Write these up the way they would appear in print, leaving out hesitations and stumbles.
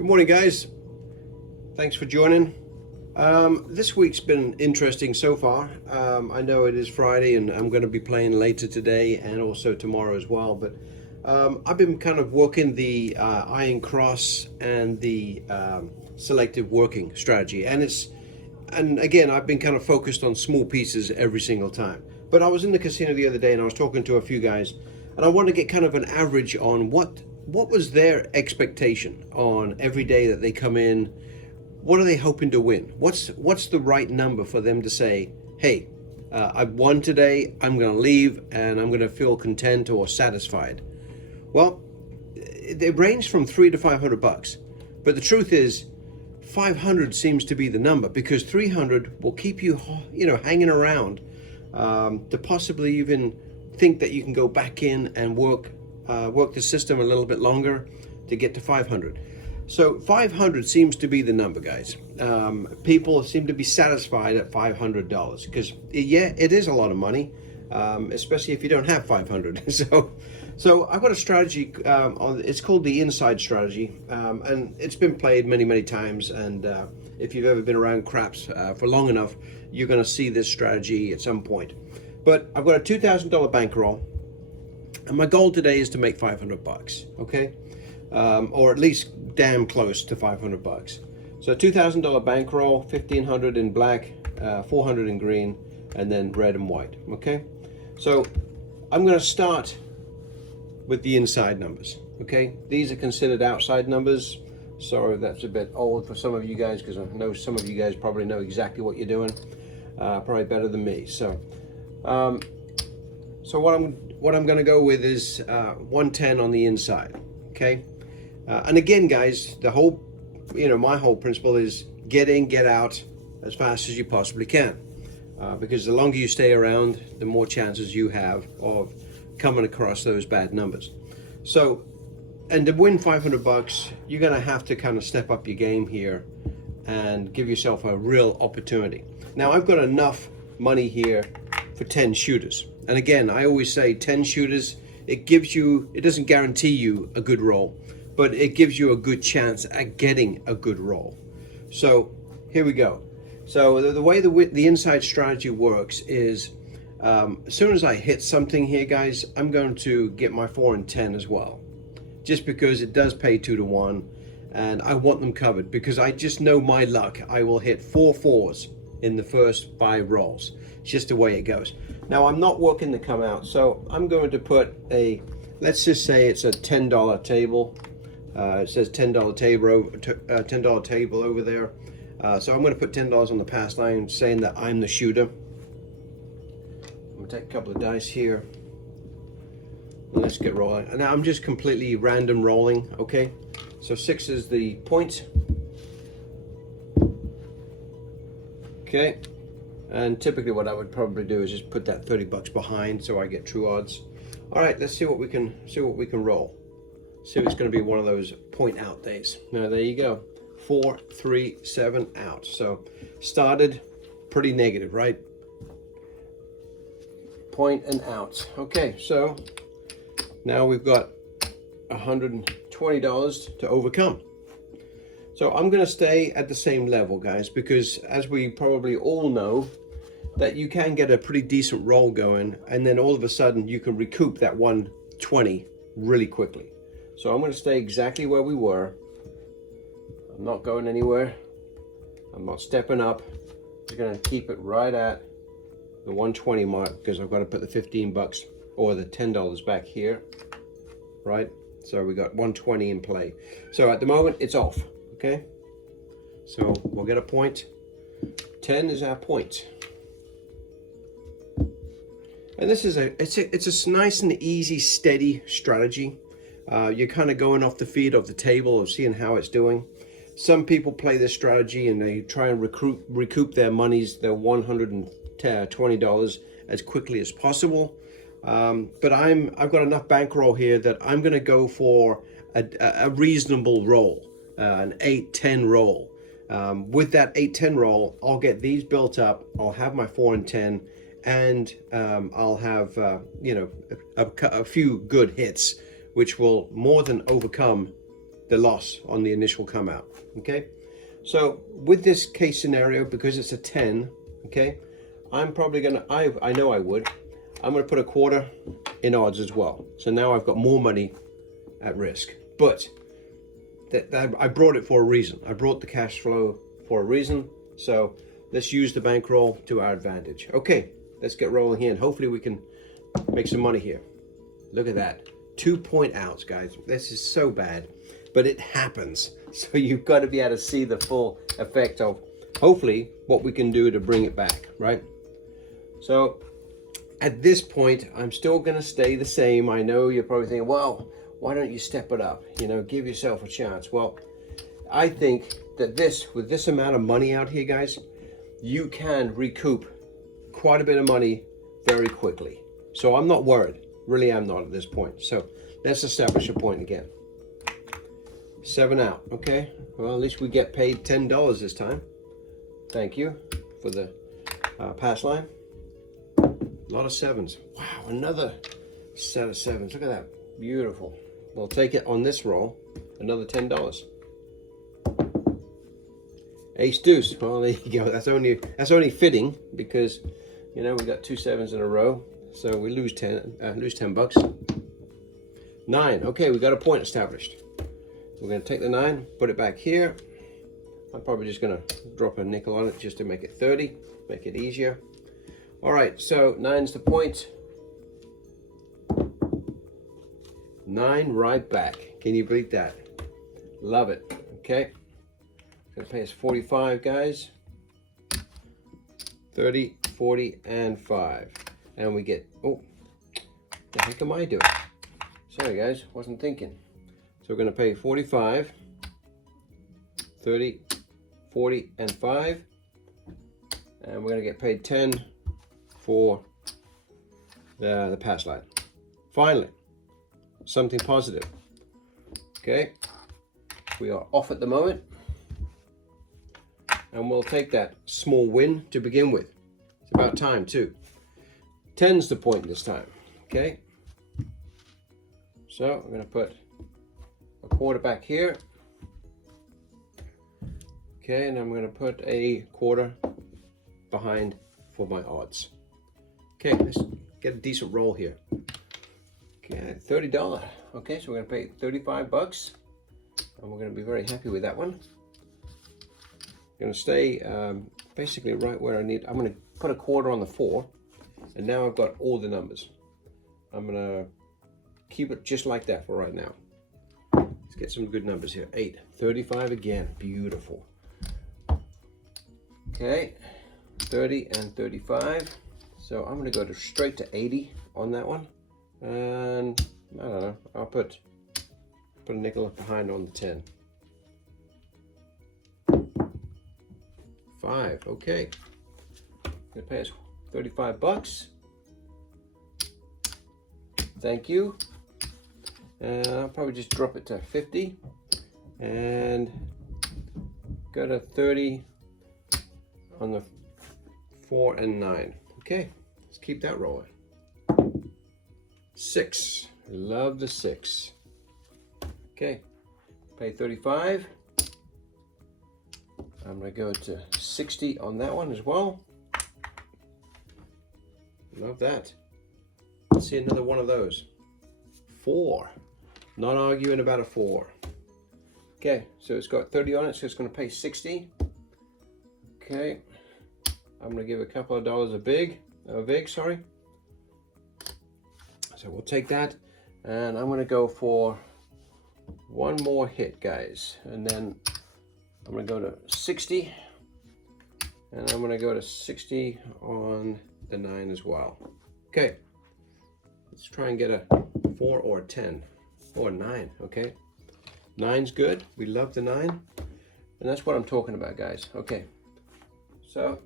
Good morning, guys. Thanks for joining. This week's been interesting so far. I know it is Friday and I'm going to be playing later today and also tomorrow as well, but I've been kind of working the iron cross and the selective working strategy, and again, I've been kind of focused on small pieces every single time. But I was in the casino the other day and I was talking to a few guys, and I wanted to get kind of an average on what was their expectation on every day that they come in. What are they hoping to win? What's the right number for them to say, hey, I've won today, I'm going to leave and I'm going to feel content or satisfied? Well, they range from $300 to $500, but the truth is 500 seems to be the number, because 300 will keep you hanging around to possibly even think that you can go back in and work the system a little bit longer to get to 500. So 500 seems to be the number, guys. People seem to be satisfied at $500 because it is a lot of money, especially if you don't have 500. So I've got a strategy it's called the inside strategy, and it's been played many times. And if you've ever been around craps for long enough, you're going to see this strategy at some point. But I've got a $2,000 bankroll, and my goal today is to make $500. Okay. Or at least damn close to $500. So $2,000 bankroll, 1,500 in black, 400 in green, and then red and white. Okay, so I'm going to start with the inside numbers. Okay, these are considered outside numbers. Sorry if that's a bit old for some of you guys, because I know some of you guys probably know exactly what you're doing, probably better than me. So what I'm going to go with is 110 on the inside. Okay. And again, guys, the whole, my whole principle is get in, get out as fast as you possibly can. Because the longer you stay around, the more chances you have of coming across those bad numbers. So, and to win $500, you're going to have to kind of step up your game here and give yourself a real opportunity. Now, I've got enough money here for 10 shooters. And again, I always say 10 shooters, it doesn't guarantee you a good roll, but it gives you a good chance at getting a good roll. So here we go. So the way the inside strategy works is as soon as I hit something here, guys, I'm going to get my 4 and 10 as well, just because it does pay 2 to 1, and I want them covered because I just know my luck. I will hit 4 4s in the first 5 rolls. It's just the way it goes. Now, I'm not working to come out, so I'm going to put let's just say it's a $10 table. It says $10 table over there. So I'm going to put $10 on the pass line, saying that I'm the shooter. I'm going to take a couple of dice here. And let's get rolling. Now I'm just completely random rolling. Okay. So 6 is the point. Okay. And typically what I would probably do is just put that $30 behind so I get true odds. All right, let's see what we can roll. See if it's going to be one of those point out days. Now there you go, 4 3 7 out. So started pretty negative, right? Point and out. Okay, so now we've got $120 to overcome. So I'm going to stay at the same level, guys, because as we probably all know, that you can get a pretty decent roll going, and then all of a sudden you can recoup that 120 really quickly. So I'm going to stay exactly where we were. I'm not going anywhere. I'm not stepping up. I'm just going to keep it right at the 120 mark, because I've got to put the $15 or the $10 back here, right? So we got 120 in play. So at the moment it's off. Okay. So we'll get a point. 10 is our point. And this is it's a nice and easy, steady strategy. You're kind of going off the feed of the table of seeing how it's doing. Some people play this strategy and they try and recoup their monies, their $120 as quickly as possible. But I've got enough bankroll here that I'm going to go for a reasonable roll, an 8-10 roll. With that 8-10 roll, I'll get these built up. I'll have my 4 and 10. And I'll have a few good hits, which will more than overcome the loss on the initial come out. Okay, so with this case scenario, because it's a 10, okay, I'm probably gonna, I know I would, I'm gonna put a quarter in odds as well. So now I've got more money at risk, but I brought it for a reason. I brought the cash flow for a reason. So let's use the bankroll to our advantage. Okay, let's get rolling here, and hopefully we can make some money here. Look at that, 2-point outs, guys. This is so bad, but it happens. So you've got to be able to see the full effect of hopefully what we can do to bring it back, right? So at this point, I'm still gonna stay the same. I know you're probably thinking, well, why don't you step it up? You know, give yourself a chance. Well, I think that with this amount of money out here, guys, you can recoup quite a bit of money very quickly. So I'm not worried. Really, I'm not at this point. So let's establish a point again. 7 out, okay? Well, at least we get paid $10 this time. Thank you for the pass line. A lot of 7s. Wow, another set of 7s. Look at that, beautiful. We'll take it on this roll, another $10. Ace deuce. Well, there you go. That's only fitting because, you know, we got 2 7s in a row, so we lose 10 bucks. 9. Okay, we got a point established. We're going to take the 9, put it back here. I'm probably just going to drop a nickel on it just to make it 30, make it easier. All right, so 9's the point. 9 right back. Can you beat that? Love it. Okay. Gonna pay us 45, guys. 30, 40, and 5. And we get, oh, the heck am I doing? Sorry, guys, wasn't thinking. So we're gonna pay 45, 30, 40, and 5. And we're gonna get paid 10 for the pass line. Finally, something positive. Okay, we are off at the moment, and we'll take that small win to begin with. It's about time too. 10's the point this time. Okay, so I'm going to put a quarter back here. Okay, and I'm going to put a quarter behind for my odds. Okay, let's get a decent roll here. Okay, $30. Okay, so we're gonna pay 35 bucks, and we're gonna be very happy with that one. Gonna stay basically right where I need. I'm gonna put a quarter on the 4, and now I've got all the numbers. I'm gonna keep it just like that for right now. Let's get some good numbers here. 8, 35 again, beautiful. Okay, 30 and 35. So I'm gonna go straight to 80 on that one. And I don't know, I'll put a nickel behind on the 10. 5, okay. Gonna pay us 35 bucks. Thank you. And I'll probably just drop it to 50. And go to 30 on the 4 and 9. Okay, let's keep that rolling. 6, love the 6. Okay, pay 35. I'm gonna go to 60 on that one as well. Love that. Let's see another one of those. 4, not arguing about a 4. Okay, so it's got 30 on it, so it's gonna pay 60. Okay, I'm gonna give a couple of dollars a vig, sorry. So we'll take that, and I'm gonna go for one more hit, guys, and then I'm gonna go to 60, and I'm gonna go to 60 on the 9 as well. Okay, let's try and get a 4 or a 10 or a 9. Okay, 9's good. We love the 9, and that's what I'm talking about, guys. Okay, so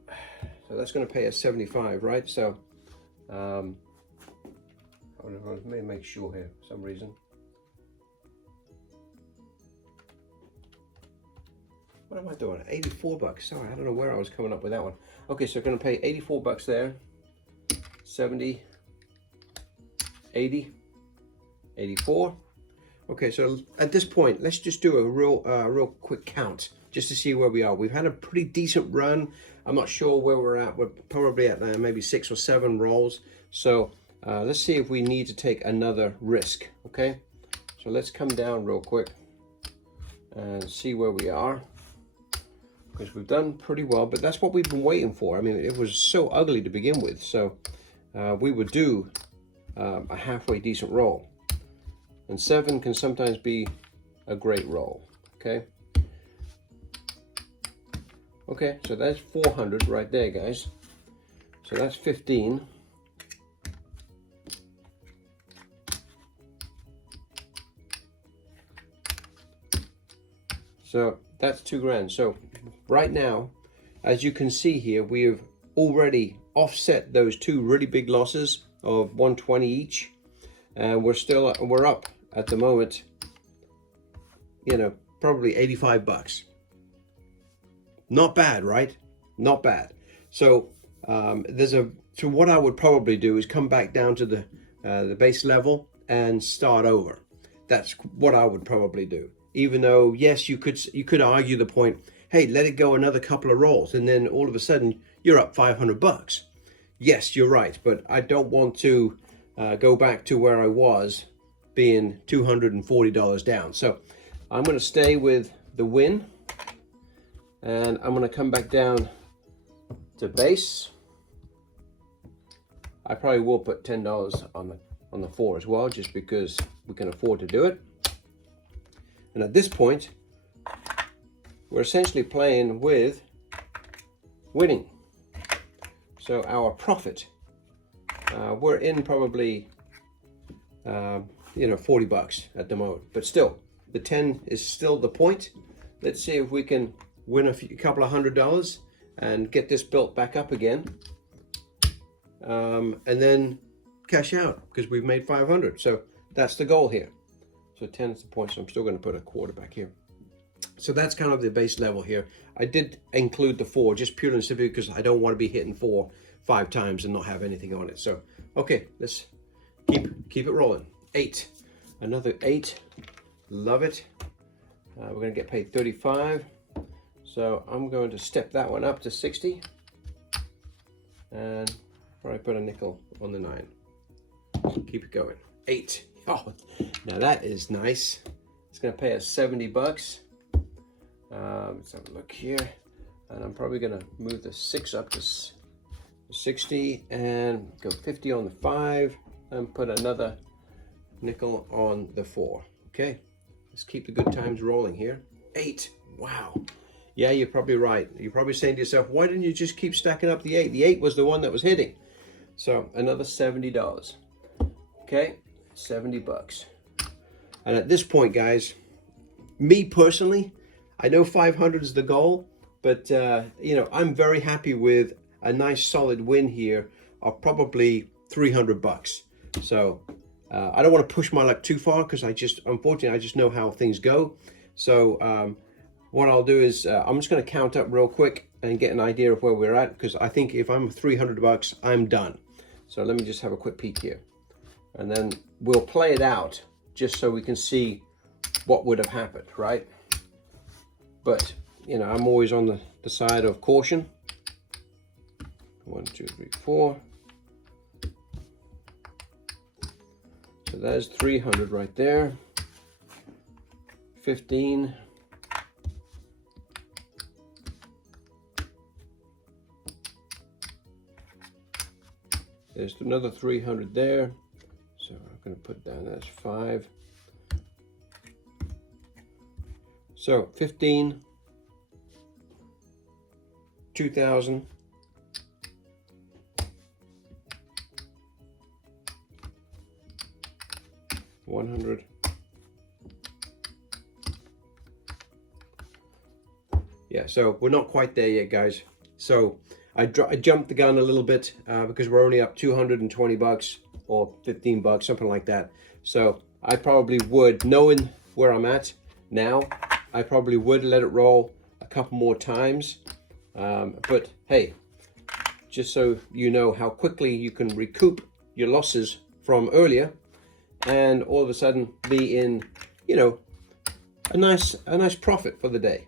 that's gonna pay us 75, right? So let me make sure here for some reason. What am I doing? 84 bucks. Sorry, I don't know where I was coming up with that one. Okay, so I'm going to pay 84 bucks there. 70, 80, 84. Okay, so at this point, let's just do a real quick count just to see where we are. We've had a pretty decent run. I'm not sure where we're at. We're probably at maybe 6 or 7 rolls. So let's see if we need to take another risk, okay? So let's come down real quick and see where we are, because we've done pretty well, but that's what we've been waiting for. I mean, it was so ugly to begin with, so we would do a halfway decent roll. And 7 can sometimes be a great roll, okay? Okay, so that's 400 right there, guys. So that's 15. So that's 2 grand. So right now, as you can see here, we have already offset those 2 really big losses of 120 each. And we're up at the moment, you know, probably 85 bucks. Not bad, right? Not bad. So so what I would probably do is come back down to the base level and start over. That's what I would probably do. Even though, yes, you could argue the point, hey, let it go another couple of rolls, and then all of a sudden you're up 500 bucks. Yes, you're right, but I don't want to go back to where I was, being $240 down. So I'm going to stay with the win, and I'm going to come back down to base. I probably will put $10 on the 4 as well, just because we can afford to do it. And at this point, we're essentially playing with winning. So our profit, we're in probably, you know, 40 bucks at the moment. But still, the 10 is still the point. Let's see if we can win a couple of $100 and get this built back up again. And then cash out, because we've made 500. So that's the goal here. So 10 is the point, so I'm still going to put a quarter back here. So that's kind of the base level here. I did include the 4 just purely and simply because I don't want to be hitting 4 5 times and not have anything on it. So, okay, let's keep it rolling. 8, another 8, love it. We're going to get paid 35. So I'm going to step that one up to 60 and probably put a nickel on the 9. Keep it going. 8. Oh, now that is nice. It's going to pay us 70 bucks. Let's have a look here. And I'm probably going to move the 6 up to 60 and go 50 on the 5 and put another nickel on the 4. Okay, let's keep the good times rolling here. 8. Wow. Yeah, you're probably right. You're probably saying to yourself, why didn't you just keep stacking up the 8? The 8 was the one that was hitting. So another $70. Okay. 70 bucks. And at this point, guys, me personally, I know 500 is the goal, but you know, I'm very happy with a nice solid win here of probably 300 bucks. So I don't want to push my luck too far, because unfortunately I just know how things go. So what I'll do is I'm just going to count up real quick and get an idea of where we're at, because I think if I'm 300 bucks, I'm done. So let me just have a quick peek here. And then we'll play it out just so we can see what would have happened, right? But, you know, I'm always on the side of caution. 1, 2, 3, 4. So there's 300 right there. 15. There's another 300 there. So I'm going to put down, that's 5. So 15, 2,000, 100, yeah, so we're not quite there yet, guys. So I jumped the gun a little bit because we're only up 220 bucks or 15 bucks, something like that. So I probably would, knowing where I'm at now, I probably would let it roll a couple more times. But hey, just so you know how quickly you can recoup your losses from earlier and all of a sudden be in you know, a nice profit for the day.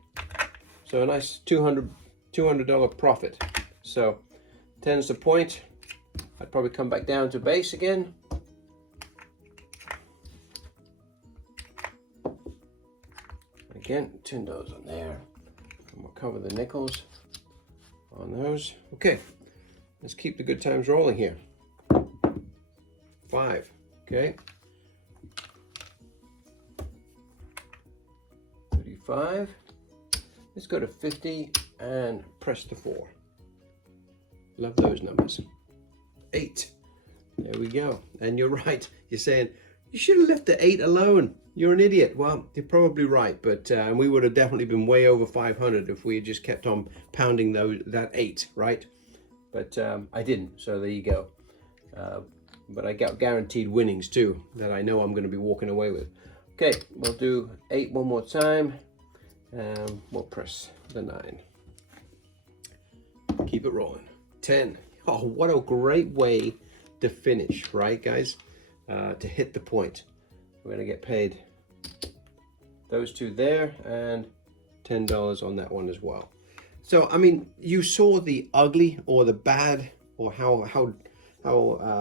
So a nice $200 profit. So 10's the point. I'd probably come back down to base again. Again, $10 on there. And we'll cover the nickels on those. Okay, let's keep the good times rolling here. 5, okay. 35. Let's go to 50 and press the 4. Love those numbers. 8. There we go. And you're right. You're saying, you should have left the 8 alone. You're an idiot. Well, you're probably right, but we would have definitely been way over 500 if we had just kept on pounding that 8, right? But I didn't, so there you go. But I got guaranteed winnings too that I know I'm going to be walking away with. Okay, we'll do 8 one more time, and we'll press the 9. Keep it rolling. 10. Oh, what a great way to finish, right, guys? To hit the point. We're going to get paid those 2 there and $10 on that one as well. So, I mean, you saw the ugly or the bad, or how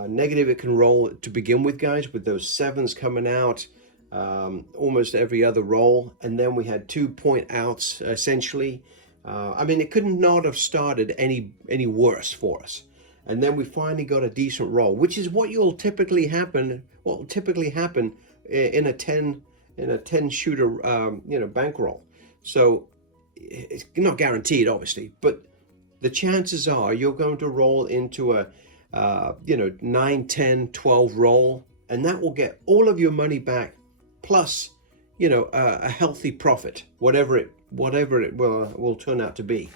negative it can roll to begin with, guys, with those 7s coming out almost every other roll, and then we had 2 point outs essentially. I mean, it could not have started any worse for us. And then we finally got a decent roll, which is what will typically happen in a 10 shooter bankroll. So it's not guaranteed, obviously, but the chances are you're going to roll into a 9, 10, 12 roll, and that will get all of your money back, plus a healthy profit, whatever it will turn out to be.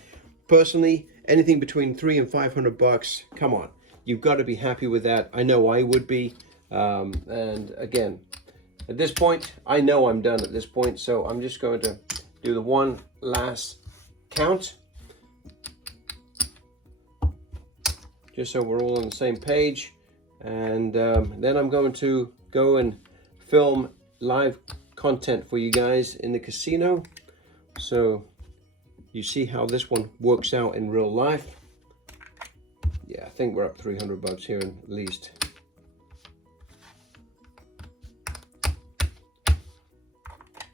Personally, anything between $300 and $500, come on, you've got to be happy with that. I know I would be. And again, at this point, I know I'm done at this point, so I'm just going to do the one last count, just so we're all on the same page. And then I'm going to go and film live content for you guys in the casino, so you see how this one works out in real life. Yeah, I think we're up $300 here at least.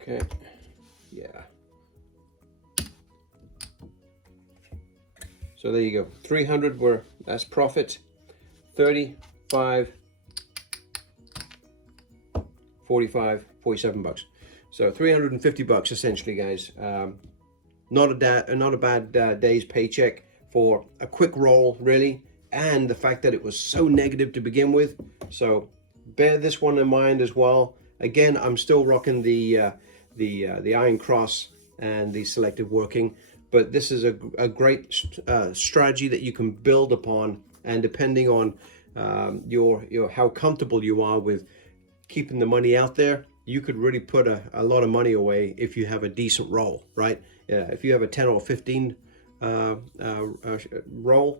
Okay, yeah. So there you go. 300 that's profit. 35, 45, $47. So $350 essentially, guys. Not a bad day's paycheck for a quick roll, really, and the fact that it was so negative to begin with. So bear this one in mind as well. Again, I'm still rocking the iron cross and the selective working, but this is a great strategy that you can build upon, and depending on your how comfortable you are with keeping the money out there, you could really put a lot of money away if you have a decent roll, right? If you have a 10 or 15 roll,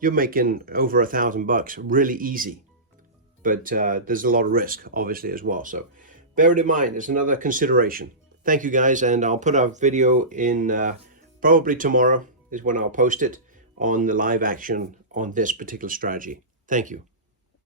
you're making over $1,000 really easy. But there's a lot of risk, obviously, as well. So bear it in mind. It's another consideration. Thank you, guys, and I'll put a video in probably tomorrow is when I'll post it on the live action on this particular strategy. Thank you.